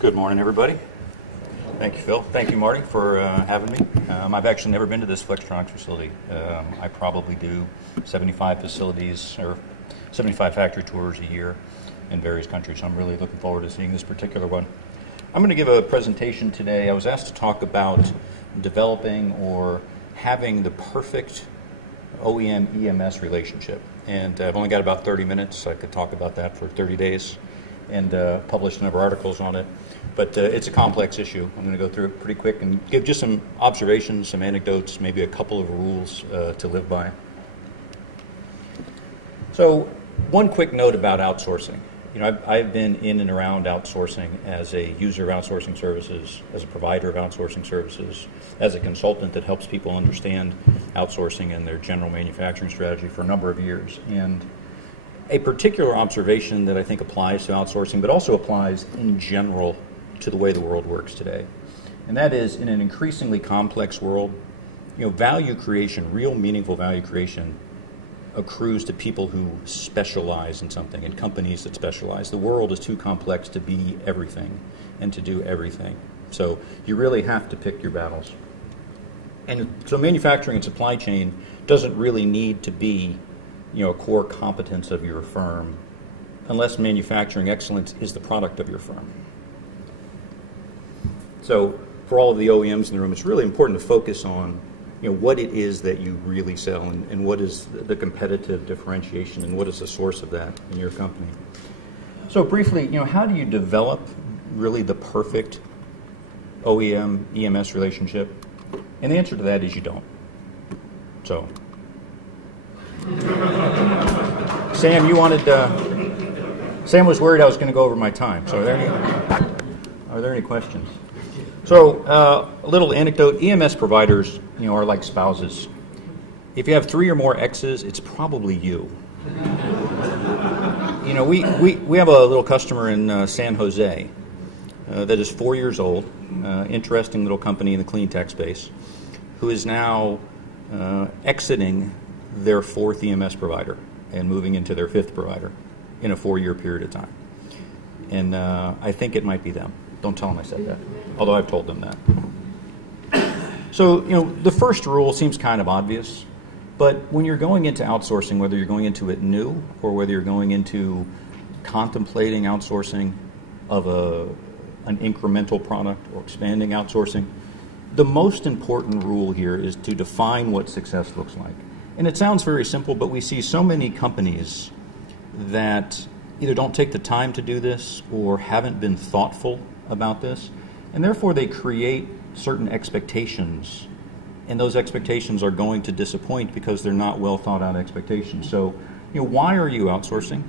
Good morning, everybody. Thank you, Phil. Thank you, Marty, for having me. I've actually never been to this Flextronics facility. I probably do 75 facilities or 75 factory tours a year in various countries, so I'm really looking forward to seeing this particular one. I'm going to give a presentation today. I was asked to talk about developing or having the perfect OEM EMS relationship, and I've only got about 30 minutes. I could talk about that for 30 days and publish a number of articles on it. But it's a complex issue. I'm going to go through it pretty quick and give just some observations, some anecdotes, maybe a couple of rules to live by. So one quick note about outsourcing. You know, I've been in and around outsourcing as a user of outsourcing services, as a provider of outsourcing services, as a consultant that helps people understand outsourcing and their general manufacturing strategy for a number of years. And a particular observation that I think applies to outsourcing, but also applies in general to the way the world works today. And that is, in an increasingly complex world, you know, value creation, real meaningful value creation, accrues to people who specialize in something, and companies that specialize. The world is too complex to be everything and to do everything. So you really have to pick your battles. And so manufacturing and supply chain doesn't really need to be, you know, a core competence of your firm unless manufacturing excellence is the product of your firm. So for all of the OEMs in the room, it's really important to focus on, you know, what it is that you really sell and what is the competitive differentiation and what is the source of that in your company. So briefly, you know, how do you develop really the perfect OEM EMS relationship? And the answer to that is you don't. So Sam, you wanted Sam was worried I was going to go over my time. So are there any questions? So a little anecdote, EMS providers, you know, are like spouses. If you have 3 or more exes, it's probably you. You know, we have a little customer in San Jose that is 4 years old, interesting little company in the clean tech space, who is now exiting their 4th EMS provider and moving into their 5th provider in a 4-year period of time. And I think it might be them. Don't tell them I said that, although I've told them that. So, you know, the first rule seems kind of obvious, but when you're going into outsourcing, whether you're going into it new or whether you're going into contemplating outsourcing of an incremental product or expanding outsourcing, the most important rule here is to define what success looks like. And it sounds very simple, but we see so many companies that either don't take the time to do this or haven't been thoughtful about this, and therefore they create certain expectations, and those expectations are going to disappoint because they're not well thought out expectations. So, you know, why are you outsourcing,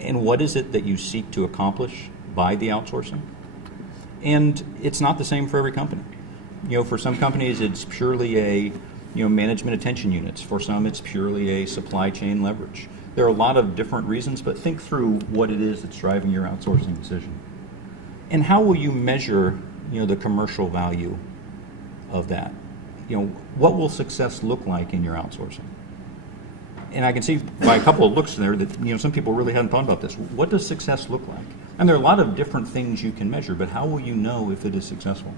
and what is it that you seek to accomplish by the outsourcing? And it's not the same for every company. You know, for some companies it's purely a, you know, management attention units. For some it's purely a supply chain leverage. There are a lot of different reasons, but think through what it is that's driving your outsourcing decision. And how will you measure, you know, the commercial value of that? You know, what will success look like in your outsourcing? And I can see by a couple of looks there that, you know, some people really hadn't thought about this. What does success look like? And there are a lot of different things you can measure, but how will you know if it is successful?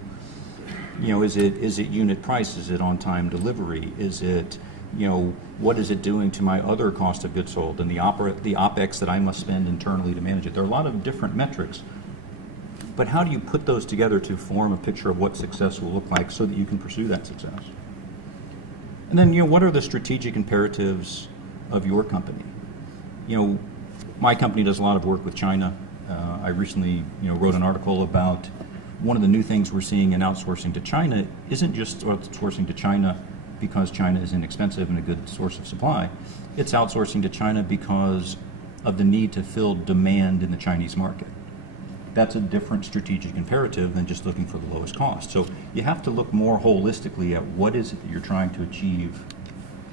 You know, is it unit price? Is it on-time delivery? Is it, you know, what is it doing to my other cost of goods sold and the OpEx that I must spend internally to manage it? There are a lot of different metrics, but how do you put those together to form a picture of what success will look like so that you can pursue that success? And then, you know, what are the strategic imperatives of your company? You know, my company does a lot of work with China. I recently, you know, wrote an article about one of the new things we're seeing in outsourcing to China isn't just outsourcing to China because China is inexpensive and a good source of supply. It's outsourcing to China because of the need to fill demand in the Chinese market. That's a different strategic imperative than just looking for the lowest cost. So you have to look more holistically at what is it that you're trying to achieve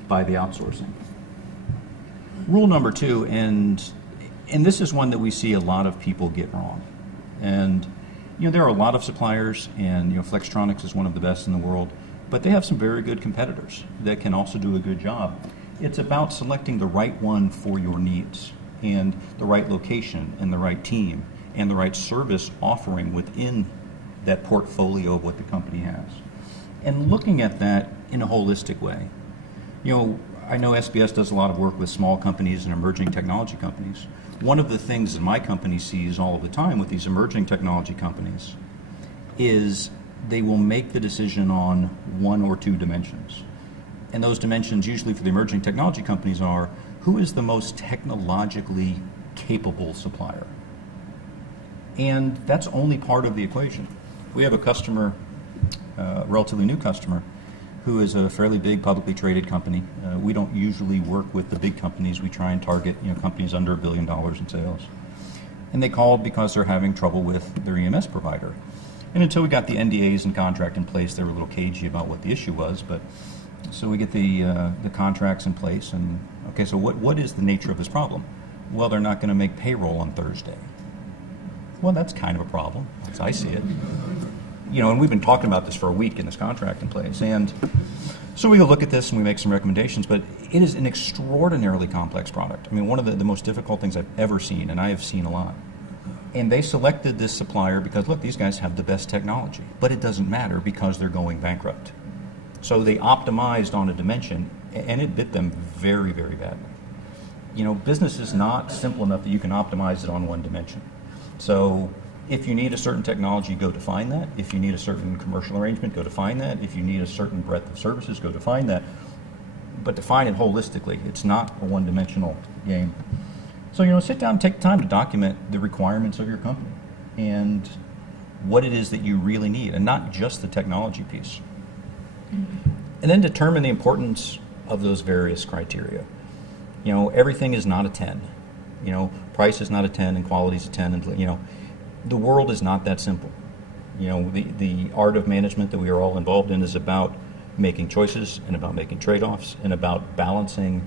by the outsourcing. Rule number 2, and this is one that we see a lot of people get wrong. And, you know, there are a lot of suppliers, and, you know, Flextronics is one of the best in the world, but they have some very good competitors that can also do a good job. It's about selecting the right one for your needs and the right location and the right team and the right service offering within that portfolio of what the company has. And looking at that in a holistic way. I know SBS does a lot of work with small companies and emerging technology companies. One of the things that my company sees all the time with these emerging technology companies is they will make the decision on one or two dimensions. And those dimensions usually for the emerging technology companies are, who is the most technologically capable supplier? And that's only part of the equation. We have a customer, a relatively new customer, who is a fairly big publicly traded company. We don't usually work with the big companies. We try and target companies under $1 billion in sales. And they called because they're having trouble with their EMS provider. And until we got the NDAs and contract in place, they were a little cagey about what the issue was. But so we get the contracts in place, and okay, so what is the nature of this problem? Well, they're not going to make payroll on Thursday. Well, that's kind of a problem, as I see it. And we've been talking about this for a week, in this contract in place. And so we go look at this and we make some recommendations, but it is an extraordinarily complex product. I mean, one of the most difficult things I've ever seen, and I have seen a lot. And they selected this supplier because, look, these guys have the best technology. But it doesn't matter because they're going bankrupt. So they optimized on a dimension, and it bit them very, very badly. Business is not simple enough that you can optimize it on one dimension. So if you need a certain technology, go define that. If you need a certain commercial arrangement, go define that. If you need a certain breadth of services, go define that. But define it holistically. It's not a one-dimensional game. So, sit down and take time to document the requirements of your company and what it is that you really need, and not just the technology piece. And then determine the importance of those various criteria. Everything is not a 10. Price is not a 10 and quality is a 10. And, the world is not that simple. The art of management that we are all involved in is about making choices and about making trade-offs and about balancing,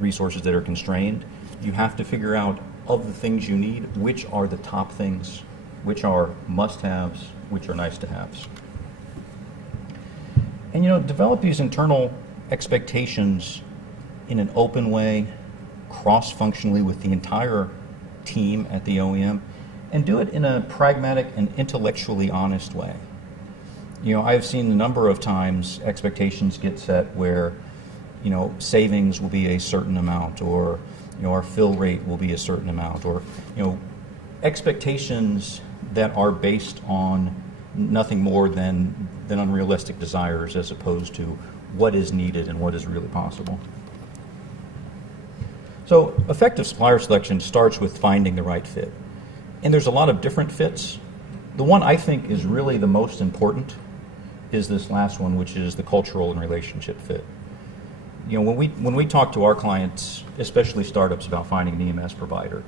resources that are constrained. You have to figure out, of the things you need, which are the top things, which are must-haves, which are nice-to-haves. And, develop these internal expectations in an open way, cross-functionally with the entire team at the OEM, and do it in a pragmatic and intellectually honest way. I've seen a number of times expectations get set where, savings will be a certain amount, or, our fill rate will be a certain amount, or, expectations that are based on nothing more than unrealistic desires, as opposed to what is needed and what is really possible. So effective supplier selection starts with finding the right fit. And there's a lot of different fits. The one I think is really the most important is this last one, which is the cultural and relationship fit. When we talk to our clients, especially startups, about finding an EMS provider,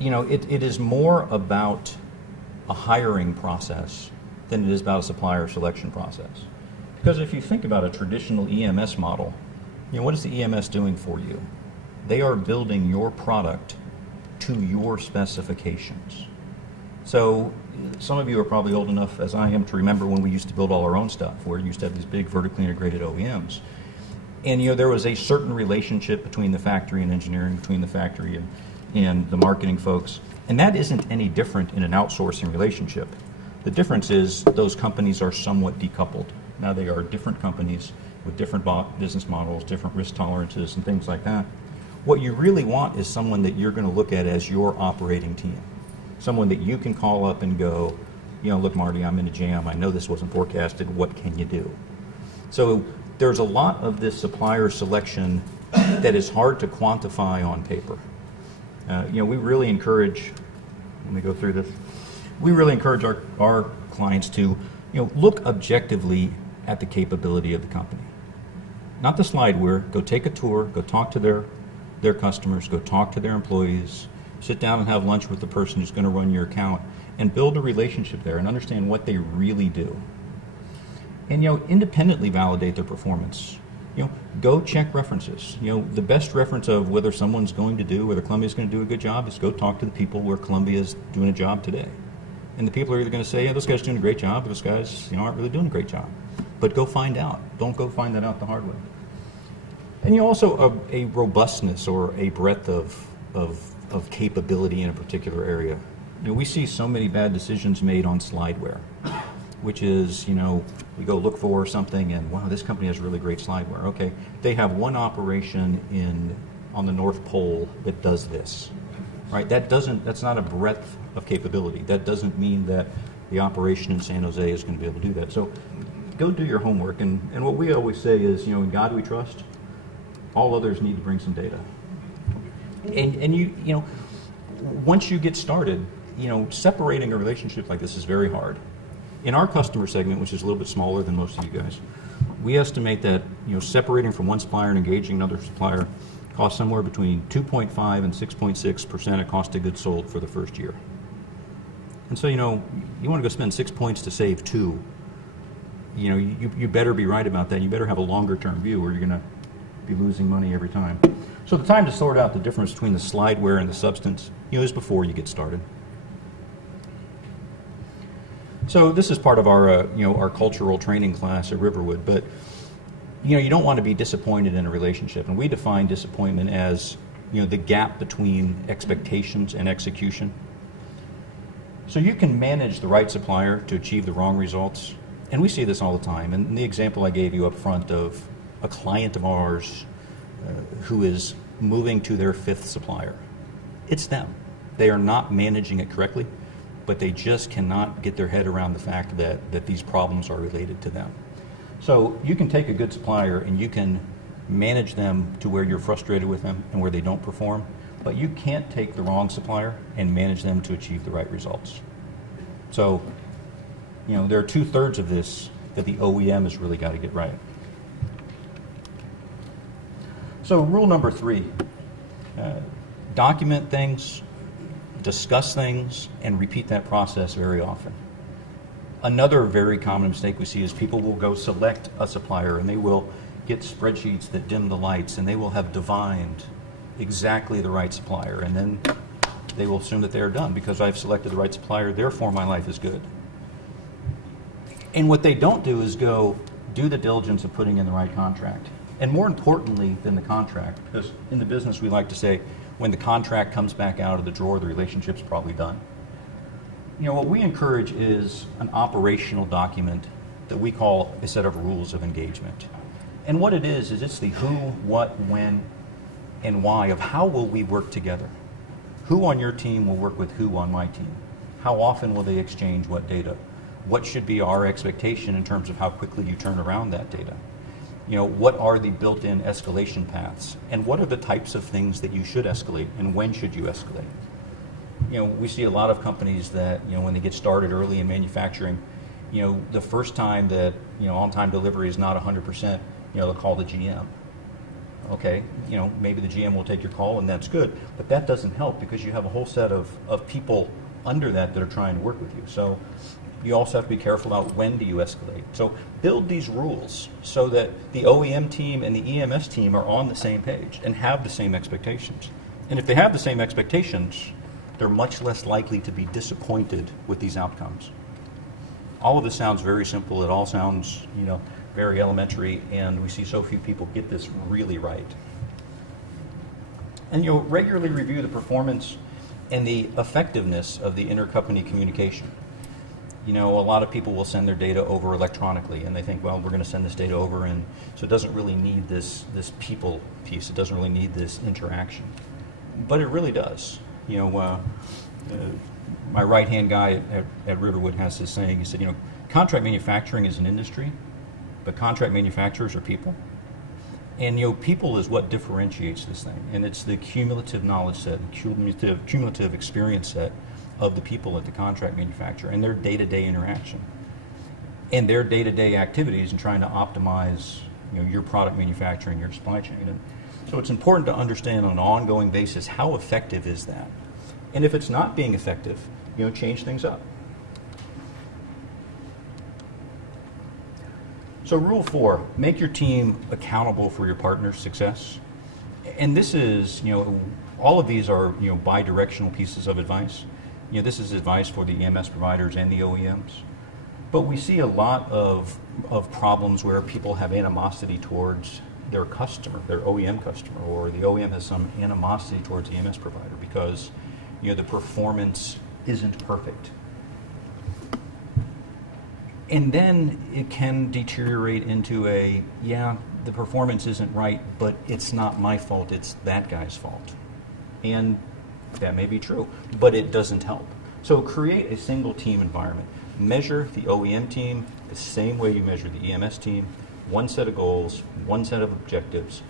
it is more about a hiring process than it is about a supplier selection process. Because if you think about a traditional EMS model, what is the EMS doing for you? They are building your product to your specifications. So some of you are probably old enough, as I am, to remember when we used to build all our own stuff, where we used to have these big vertically integrated OEMs. And there was a certain relationship between the factory and engineering, between the factory and the marketing folks. And that isn't any different in an outsourcing relationship. The difference is those companies are somewhat decoupled. Now they are different companies with different business models, different risk tolerances, and things like that. What you really want is someone that you're going to look at as your operating team. Someone that you can call up and go, look, Marty, I'm in a jam. I know this wasn't forecasted. What can you do? So there's a lot of this supplier selection that is hard to quantify on paper. We really encourage, let me go through this, we really encourage our clients to look objectively at the capability of the company. Not the slideware. Go take a tour, go talk to their customers, go talk to their employees, sit down and have lunch with the person who's going to run your account, and build a relationship there and understand what they really do. And independently validate their performance. Go check references. The best reference of whether someone's going to do, whether Columbia's going to do a good job, is go talk to the people where Columbia's doing a job today. And the people are either going to say, yeah, those guys are doing a great job, or those guys aren't really doing a great job. But go find out. Don't go find that out the hard way. And also a robustness or a breadth of capability in a particular area. we see so many bad decisions made on slideware, which is, we go look for something and, wow, this company has really great slideware. Okay, they have one operation on the North Pole that does this, right? That's not a breadth of capability. That doesn't mean that the operation in San Jose is going to be able to do that. So go do your homework, and what we always say is, in God we trust. All others need to bring some data. And once you get started, separating a relationship like this is very hard. In our customer segment, which is a little bit smaller than most of you guys, we estimate that separating from one supplier and engaging another supplier costs somewhere between 2.5 and 6.6% of cost of goods sold for the first year. And so you want to go spend 6 points to save 2. You better be right about that. You better have a longer term view, or you're going to be losing money every time. So the time to sort out the difference between the slideware and the substance, is before you get started. So this is part of our, our cultural training class at Riverwood, but you don't want to be disappointed in a relationship, and we define disappointment as, the gap between expectations and execution. So you can manage the right supplier to achieve the wrong results, and we see this all the time. And the example I gave you up front of a client of ours who is moving to their 5th supplier, it's them. They are not managing it correctly, but they just cannot get their head around the fact that these problems are related to them. So you can take a good supplier and you can manage them to where you're frustrated with them and where they don't perform, but you can't take the wrong supplier and manage them to achieve the right results. So, there are 2/3 of this that the OEM has really got to get right. So rule number 3, document things, discuss things, and repeat that process very often. Another very common mistake we see is people will go select a supplier and they will get spreadsheets that dim the lights, and they will have divined exactly the right supplier, and then they will assume that they are done because I've selected the right supplier, therefore my life is good. And what they don't do is go do the diligence of putting in the right contract. And more importantly than the contract, because in the business we like to say, when the contract comes back out of the drawer, the relationship's probably done. What we encourage is an operational document that we call a set of rules of engagement. And what it is it's the who, what, when, and why of how will we work together. Who on your team will work with who on my team? How often will they exchange what data? What should be our expectation in terms of how quickly you turn around that data? What are the built-in escalation paths? And what are the types of things that you should escalate, and when should you escalate? We see a lot of companies that, when they get started early in manufacturing, the first time that, on-time delivery is not 100%, they'll call the GM. Okay, maybe the GM will take your call, and that's good, but that doesn't help because you have a whole set of people under that are trying to work with you. So you also have to be careful about when do you escalate. So build these rules so that the OEM team and the EMS team are on the same page and have the same expectations. And if they have the same expectations, they're much less likely to be disappointed with these outcomes. All of this sounds very simple. It all sounds, very elementary, and we see so few people get this really right. And you'll regularly review the performance and the effectiveness of the intercompany communication. A lot of people will send their data over electronically, and they think, well, we're going to send this data over, and so it doesn't really need this people piece. It doesn't really need this interaction. But it really does. My right-hand guy at Riverwood has this saying. He said, contract manufacturing is an industry, but contract manufacturers are people. And people is what differentiates this thing, and it's the cumulative knowledge set, cumulative experience set of the people at the contract manufacturer and their day-to-day interaction and their day-to-day activities in trying to optimize your product manufacturing, your supply chain. And so it's important to understand on an ongoing basis how effective is that. And if it's not being effective, change things up. So rule 4, make your team accountable for your partner's success. And this is, all of these are, bi-directional pieces of advice. This is advice for the EMS providers and the OEMs. But we see a lot of problems where people have animosity towards their customer, their OEM customer, or the OEM has some animosity towards the EMS provider because, the performance isn't perfect. And then it can deteriorate into a, yeah, the performance isn't right, but it's not my fault, it's that guy's fault. And that may be true, but it doesn't help. So create a single team environment. Measure the OEM team the same way you measure the EMS team, one set of goals, one set of objectives,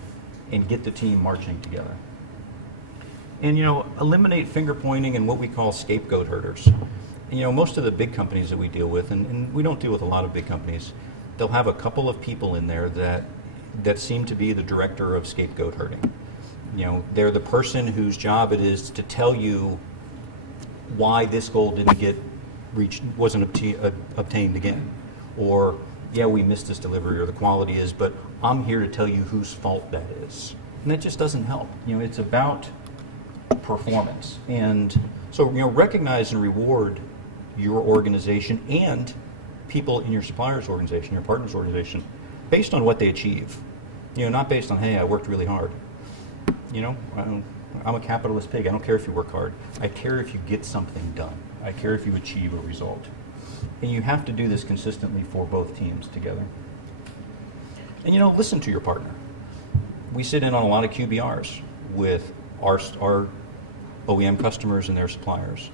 and get the team marching together. And eliminate finger pointing and what we call scapegoat herders. And, most of the big companies that we deal with, and we don't deal with a lot of big companies, they'll have a couple of people in there that seem to be the director of scapegoat herding. They're the person whose job it is to tell you why this goal didn't get reached, wasn't obtained again, or yeah, we missed this delivery, or the quality is, but I'm here to tell you whose fault that is. And that just doesn't help. It's about performance. And so, recognize and reward your organization and people in your supplier's organization, your partner's organization, based on what they achieve. Not based on, hey, I worked really hard. I'm a capitalist pig. I don't care if you work hard. I care if you get something done. I care if you achieve a result. And you have to do this consistently for both teams together. And listen to your partner. We sit in on a lot of QBRs with our OEM customers and their suppliers.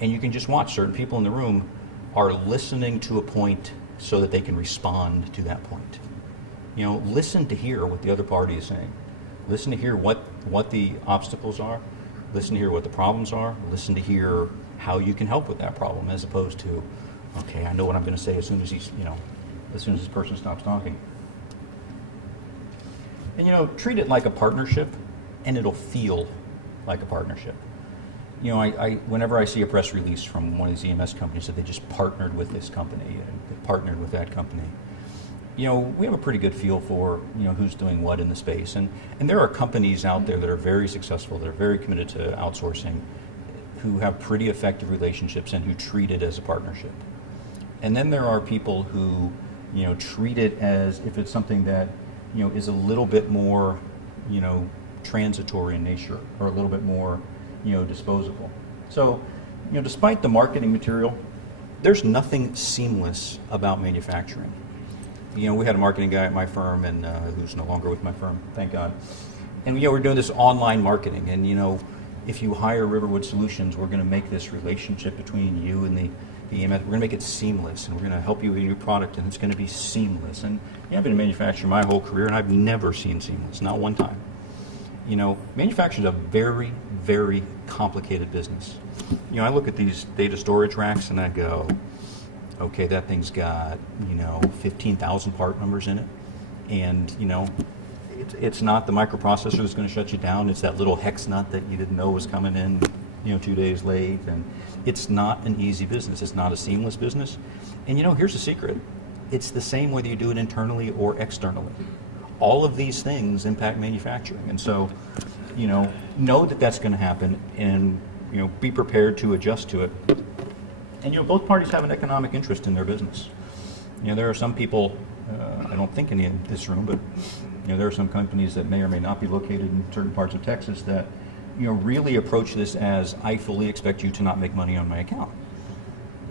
And you can just watch certain people in the room are listening to a point so that they can respond to that point. Listen to hear what the other party is saying. Listen to hear what the obstacles are. Listen to hear what the problems are. Listen to hear how you can help with that problem, as opposed to, okay, I know what I'm going to say as soon as this person stops talking. And treat it like a partnership, and it'll feel like a partnership. Whenever I see a press release from one of these EMS companies that they just partnered with this company and partnered with that company, we have a pretty good feel for who's doing what in the space, and there are companies out there that are very successful, that are very committed to outsourcing, who have pretty effective relationships and who treat it as a partnership. And then there are people who treat it as if it's something that is a little bit more transitory in nature, or a little bit more disposable. So despite the marketing material, there's nothing seamless about manufacturing. We had a marketing guy at my firm, and who's no longer with my firm, thank God. And we're doing this online marketing, and if you hire Riverwood Solutions, we're going to make this relationship between you and the EMS, we're going to make it seamless, and we're going to help you with your product, and it's going to be seamless. And I've been in manufacturing my whole career, and I've never seen seamless, not one time. Manufacturing is a very, very complicated business. I look at these data storage racks, and I go, okay, that thing's got 15,000 part numbers in it, and it's not the microprocessor that's going to shut you down. It's that little hex nut that you didn't know was coming in 2 days late, and it's not an easy business. It's not a seamless business. And here's the secret: it's the same whether you do it internally or externally. All of these things impact manufacturing, and so know that that's going to happen, and be prepared to adjust to it. And both parties have an economic interest in their business. There are some people, I don't think any in this room, but there are some companies that may or may not be located in certain parts of Texas that really approach this as, I fully expect you to not make money on my account.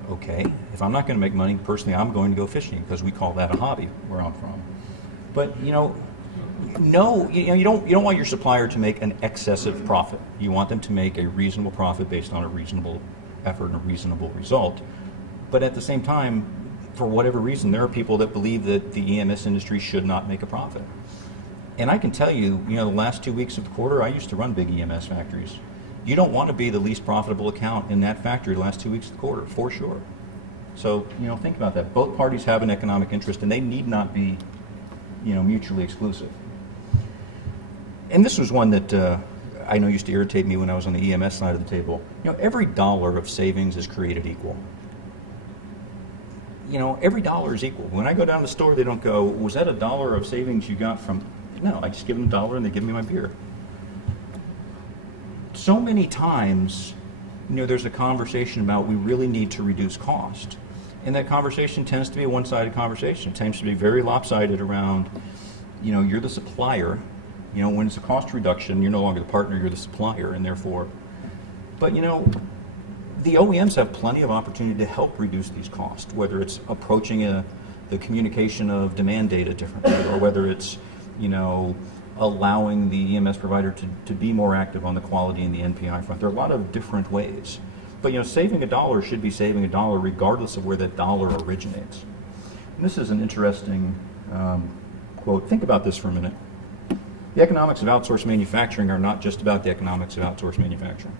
Okay, if I'm not going to make money, personally, I'm going to go fishing, because we call that a hobby where I'm from. But no, you don't want your supplier to make an excessive profit. You want them to make a reasonable profit based on a reasonable effort and a reasonable result. But at the same time, for whatever reason, there are people that believe that the EMS industry should not make a profit. And I can tell you, the last 2 weeks of the quarter, I used to run big EMS factories. You don't want to be the least profitable account in that factory the last 2 weeks of the quarter, for sure. So, think about that. Both parties have an economic interest, and they need not be, mutually exclusive. And this was one that I know used to irritate me when I was on the EMS side of the table. Every dollar of savings is created equal. Every dollar is equal. When I go down to the store, they don't go, was that $1 of savings you got from... No, I just give them $1 and they give me my beer. So many times, there's a conversation about we really need to reduce cost. And that conversation tends to be a one-sided conversation. It tends to be very lopsided around, you're the supplier. When it's a cost reduction, you're no longer the partner, you're the supplier, and therefore... But, the OEMs have plenty of opportunity to help reduce these costs, whether it's approaching the communication of demand data differently, or whether it's, allowing the EMS provider to be more active on the quality and the NPI front. There are a lot of different ways. But saving $1 should be saving $1 regardless of where that dollar originates. And this is an interesting quote. Think about this for a minute. The economics of outsourced manufacturing are not just about the economics of outsourced manufacturing.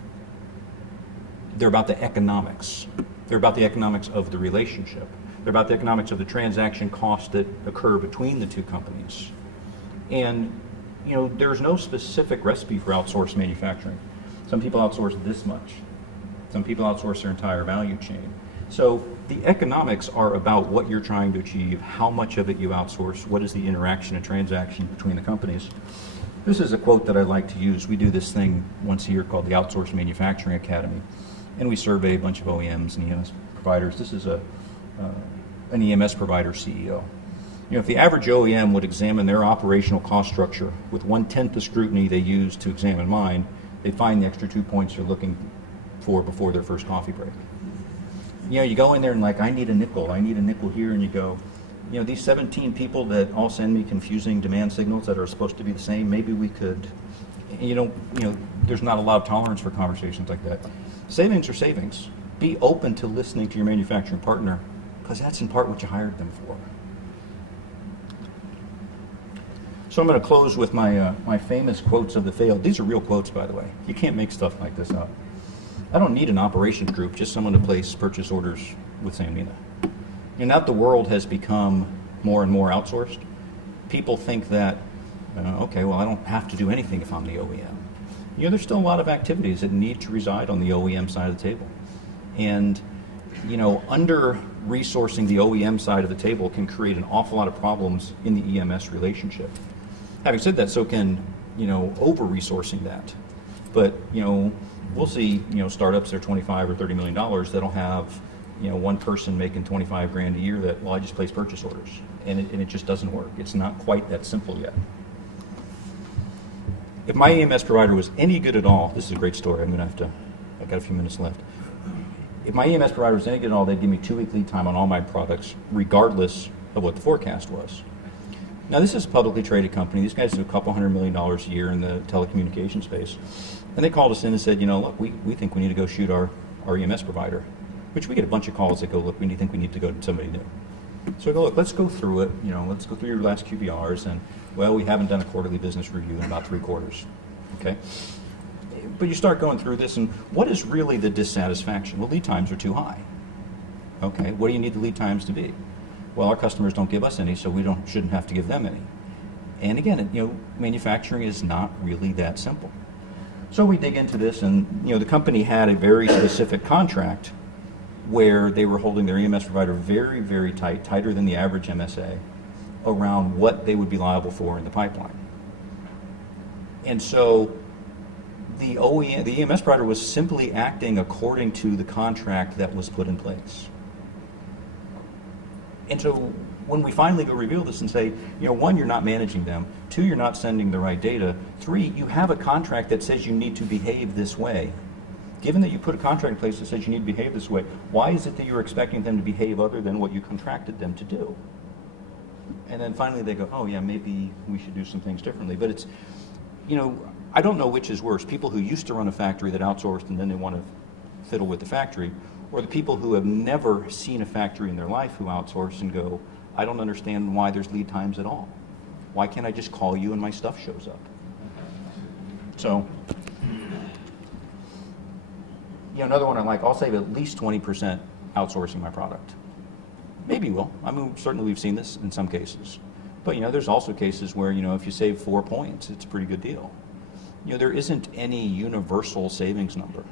They're about the economics. They're about the economics of the relationship. They're about the economics of the transaction costs that occur between the two companies. And, there's no specific recipe for outsourced manufacturing. Some people outsource this much. Some people outsource their entire value chain. So the economics are about what you're trying to achieve, how much of it you outsource, what is the interaction and transaction between the companies. This is a quote that I like to use. We do this thing once a year called the Outsourced Manufacturing Academy, and we survey a bunch of OEMs and EMS providers. This is an EMS provider CEO. If the average OEM would examine their operational cost structure with 1/10 the scrutiny they use to examine mine, they'd find the extra 2 points they're looking for before their first coffee break. You go in there and I need a nickel here, and you go, these 17 people that all send me confusing demand signals that are supposed to be the same, maybe we could, there's not a lot of tolerance for conversations like that. Savings are savings. Be open to listening to your manufacturing partner, because that's in part what you hired them for. So I'm going to close with my famous quotes of the failed. These are real quotes, by the way. You can't make stuff like this up. I don't need an operations group, just someone to place purchase orders with Sanmina. Now that the world has become more and more outsourced, people think that, okay, well, I don't have to do anything if I'm the OEM. There's still a lot of activities that need to reside on the OEM side of the table. And, under-resourcing the OEM side of the table can create an awful lot of problems in the EMS relationship. Having said that, so can, over-resourcing that. But, we'll see, startups that are $25 or $30 million that'll have, one person making 25 grand a year that, well, I just place purchase orders. And it just doesn't work. It's not quite that simple yet. If my EMS provider was any good at all, this is a great story. I've got a few minutes left. If my EMS provider was any good at all, they'd give me 2-week lead time on all my products, regardless of what the forecast was. Now, this is a publicly traded company. These guys do a couple $100 million a year in the telecommunications space. And they called us in and said, look, we think we need to go shoot our EMS provider, which we get a bunch of calls that go, look, we think we need to go to somebody new. So I go, look, let's go through it. Let's go through your last QBRs. And, well, we haven't done a quarterly business review in about 3 quarters. Okay? But you start going through this, and what is really the dissatisfaction? Well, lead times are too high. Okay, what do you need the lead times to be? Well, our customers don't give us any, so we shouldn't have to give them any. And again, manufacturing is not really that simple. So we dig into this, and the company had a very specific contract where they were holding their EMS provider very, very tight, tighter than the average MSA, around what they would be liable for in the pipeline. And so the EMS provider was simply acting according to the contract that was put in place. And so when we finally go reveal this and say, 1, you're not managing them, 2, you're not sending the right data, 3, you have a contract that says you need to behave this way. Given that you put a contract in place that says you need to behave this way, why is it that you're expecting them to behave other than what you contracted them to do? And then finally they go, oh yeah, maybe we should do some things differently. But it's, I don't know which is worse, people who used to run a factory that outsourced and then they want to fiddle with the factory, or the people who have never seen a factory in their life who outsource and go, I don't understand why there's lead times at all. Why can't I just call you and my stuff shows up? So, another one I'm like, I'll save at least 20% outsourcing my product. Maybe will. Certainly we've seen this in some cases. But, there's also cases where, if you save 4 points, it's a pretty good deal. There isn't any universal savings number.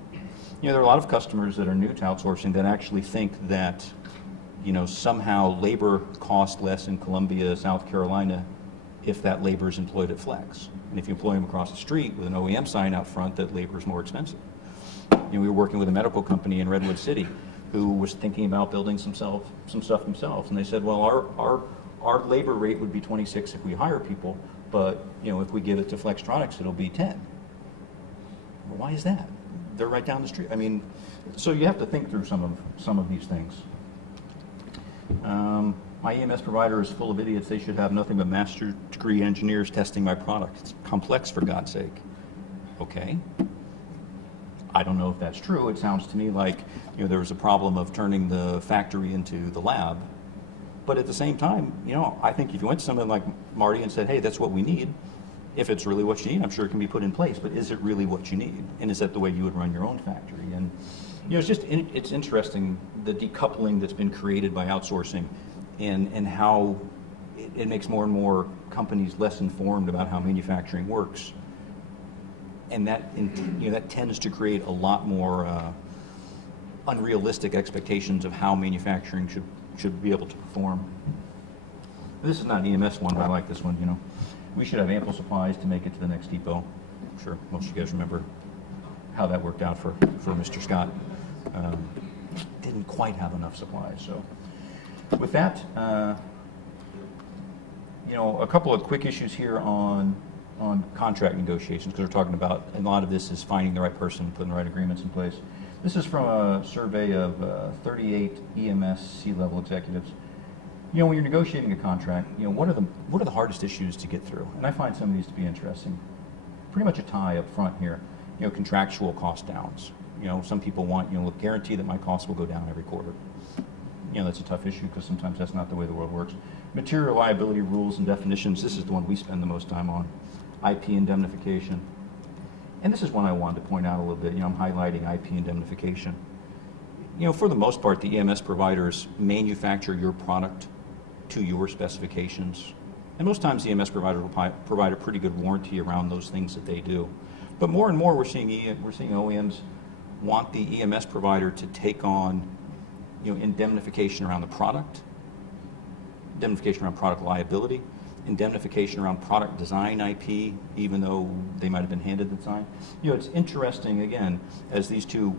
There are a lot of customers that are new to outsourcing that actually think that, somehow labor costs less in Columbia, South Carolina, if that labor is employed at Flex. And if you employ them across the street with an OEM sign out front, that labor is more expensive. We were working with a medical company in Redwood City who was thinking about building some stuff themselves. And they said, well, our labor rate would be 26 if we hire people, but if we give it to Flextronics, it'll be 10. Well, why is that? They're right down the street. So you have to think through some of these things. My EMS provider is full of idiots. They should have nothing but master's degree engineers testing my product. It's complex, for God's sake. Okay. I don't know if that's true. It sounds to me like there was a problem of turning the factory into the lab. But at the same time, I think if you went to someone like Marty and said, hey, that's what we need, if it's really what you need, I'm sure it can be put in place. But is it really what you need? And is that the way you would run your own factory? And it's interesting, the decoupling that's been created by outsourcing and how it makes more and more companies less informed about how manufacturing works. And that tends to create a lot more unrealistic expectations of how manufacturing should be able to perform. This is not an EMS one, but I like this one. We should have ample supplies to make it to the next depot. I'm sure most of you guys remember how that worked out for Mr. Scott. Didn't quite have enough supplies. So with that, a couple of quick issues here on contract negotiations, because we're talking about, and a lot of this is finding the right person, putting the right agreements in place. This is from a survey of 38 EMS C-level executives. When you're negotiating a contract, what are the hardest issues to get through? And I find some of these to be interesting. Pretty much a tie up front here. Contractual cost downs. Some people want, guarantee that my costs will go down every quarter. That's a tough issue because sometimes that's not the way the world works. Material liability rules and definitions. This is the one we spend the most time on. IP indemnification. And this is one I wanted to point out a little bit. I'm highlighting IP indemnification. For the most part, the EMS providers manufacture your product to your specifications. And most times the EMS provider will provide a pretty good warranty around those things that they do. But more and more we're seeing OEMs want the EMS provider to take on indemnification around the product, indemnification around product liability, indemnification around product design IP, even though they might have been handed the design. It's interesting, again, as these two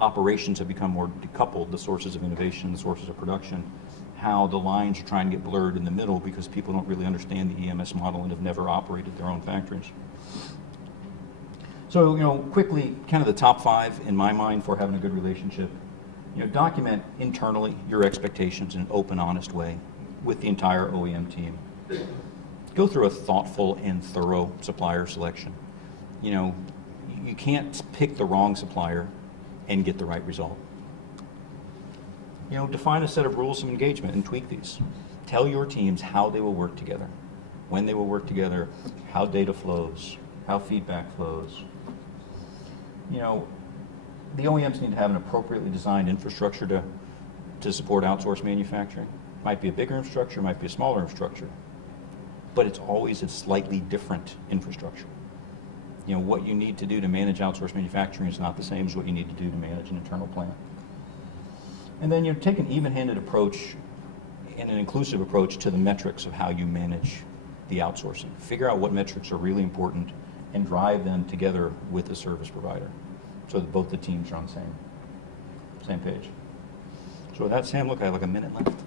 operations have become more decoupled, the sources of innovation, the sources of production, how the lines are trying to get blurred in the middle because people don't really understand the EMS model and have never operated their own factories. So, quickly, kind of the top 5 in my mind for having a good relationship. Document internally your expectations in an open, honest way with the entire OEM team. Go through a thoughtful and thorough supplier selection. You can't pick the wrong supplier and get the right result. Define a set of rules of engagement and tweak these. Tell your teams how they will work together, when they will work together, how data flows, how feedback flows. The OEMs need to have an appropriately designed infrastructure to support outsourced manufacturing. Might be a bigger infrastructure, might be a smaller infrastructure, but it's always a slightly different infrastructure. What you need to do to manage outsourced manufacturing is not the same as what you need to do to manage an internal plant. And then take an even-handed approach and an inclusive approach to the metrics of how you manage the outsourcing. Figure out what metrics are really important and drive them together with the service provider so that both the teams are on the same page. So with that, Sam, look, I have like a minute left.